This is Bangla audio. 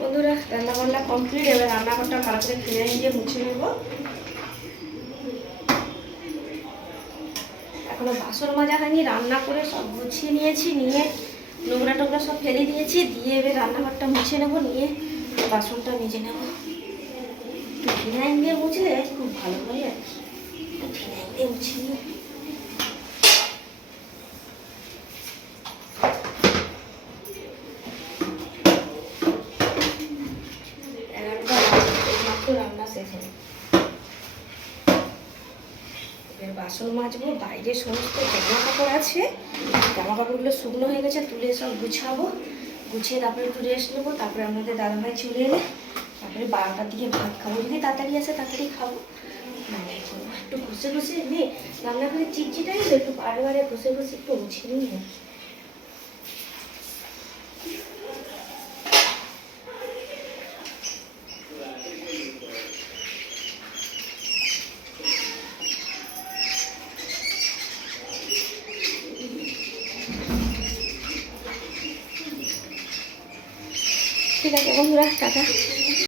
বন্ধুরা রান্নাবান্না কমপ্লিট। এবার রান্নাঘরটা ভালো করে ফিনাইল দিয়ে মুছে নেব। এখনো বাসন মাজা হয়নি, রান্না করে সব গুছিয়ে নিয়েছি, নিয়ে নোংরা টোংরা সব ফেলে দিয়েছি, দিয়ে এবার রান্নাঘরটা মুছে নেব, নিয়ে বাসনটা মেজে নেব। ফিনাইল দিয়ে মুছলে খুব ভালো হয় আর কি। ফিনাইল দিয়ে মুছে নিয়ে রান্না শেষ। এবার বাসন মাজবো, বাইরে সমস্ত জামা কাপড় আছে, জামা কাপড়গুলো শুকনো হয়ে গেছে, তুলে সব গুছাবো, গুছিয়ে তারপরে একটু রেস্ট নেবো। তারপরে আমাদের দাদাভাই চলে এলে তারপরে 12টার দিকে ভাত খাবো। যদি তাড়াতাড়ি আসে তাড়াতাড়ি খাবো, একটু ঘষে ঘষে নিয়ে রান্নাঘরে চিটচিটাই তো একটু বারে বারে ঘষে ঘষে একটু মুছে নিয়ে ঠিক আছে বন্ধুরা, টাটা।